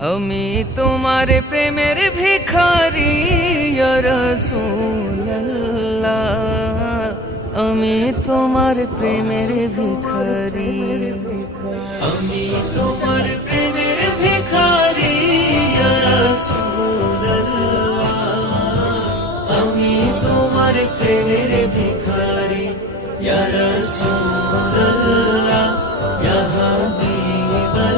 আমি তোমার প্রেমের ভিখারি ইয়া রাসূলুল্লাহ, আমি তোমার প্রেমের ভিখারি, আমি তোমার প্রেমের ভিখারি ইয়া রাসূলুল্লাহ, আমি তোমার প্রেমের ভিখারি ইয়া রাসূলুল্লাহ, ইয়া হাবিবাল্লাহ,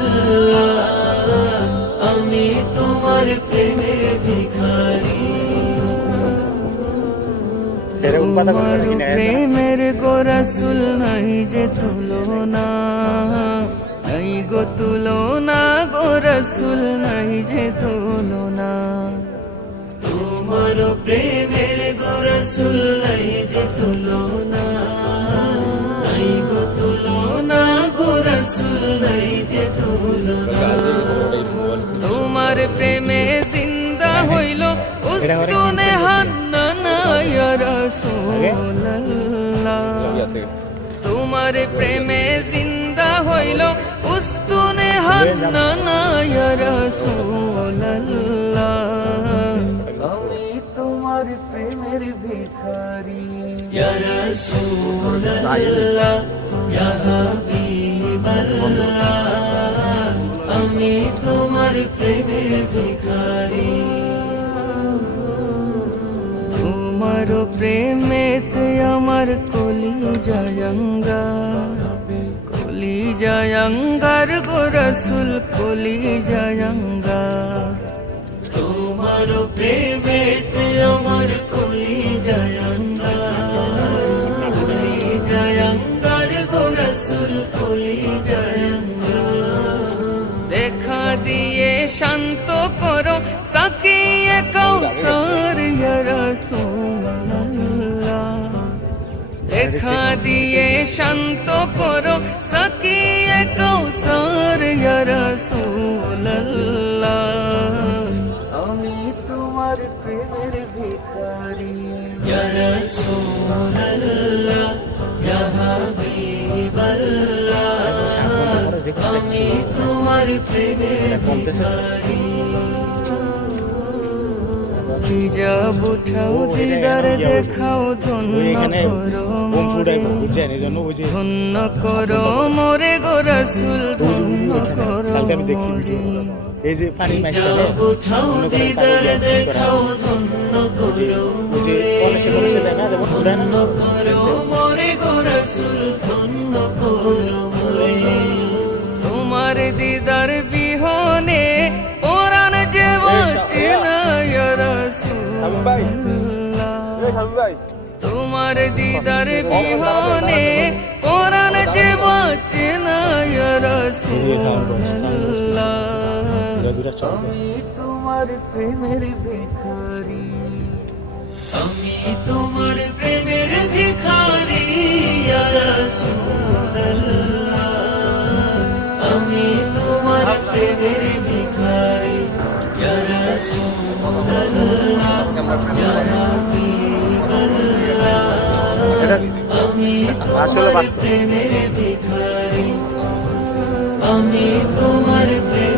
আমি তোমার প্রেমের ভিখারি। তোমার প্রেমের গো রাসূল নাই যে তুলনা, নাই গো তুলনা, গো রাসূল নাই যে তুলনা। তোমার প্রেমের গো রাসূল নাই যে তুলনা, নাই গো তুলনা, গো রাসূল নাই যে তুলনা। তোমার প্রেমে জিন্দা হইল উস্তুনে হান্নানা ইয়া রাসূলুল্লাহ, তোমার প্রেমে জিন্দা হইল উস্তুনে হান্নানা ইয়া রাসূলুল্লাহ, আমি তোমার প্রেমের ভিখারি ইয়া রাসূলুল্লাহ, ইয়া হাবিবাল্লাহ, আমি তোমার প্রেমের ভিখারি। তোমার প্রেমেতে আমার কলিজায় অঙ্গার, কলিজায় অঙ্গার গো রাসূল কলিজায় অঙ্গার। তোমার প্রেমেতে আমার কলিজায় অঙ্গার, কলিজায় অঙ্গার গো রাসূল কলিজায় অঙ্গার। দেখা দিয়ে শান্ত করো সাকিয়ে কাউসার ইয়া রাসূলুল্লাহ, দেখা দিয়ে শান্ত করো সাকিয়ে কাউসার ইয়া রাসূলুল্লাহ, আমি তোমার প্রেমের ভিখারি ইয়া রাসূলুল্লাহ, ইয়া হাবিবাল্লাহ, আমি তোমার প্রেমের ভিখারি। হিজাব উঠাও দিদার দেখাও ধন্য করো মোরে, ধন্য করো মোরে গো রাসূল ধন্য করো মোরে। হিজাব উঠাও দিদার দেখাও ধন্য করো মোরে, ধন্য করো মোরে গো রাসূল ধন্য করো মোরে। তোমার দিদার বিহনে পরাণ যে বাঁচে না ইয়া রাসূলুল্লাহ, তোমার দিদার বিহনে পরাণ যে বাঁচে না ইয়া রাসূলুল্লাহ, আমি তোমার প্রেমের ভিখারি, আমি তোমার প্রেমের ভিখারি ইয়া রাসূলুল্লাহ, আমি তোমার প্রেমের ভিখারি ইয়া রাসূলুল্লাহ, ইয়া হাবিবাল্লাহ, আমি তোমার প্রেমের ভিখারি, আমি তোমার প্রেমের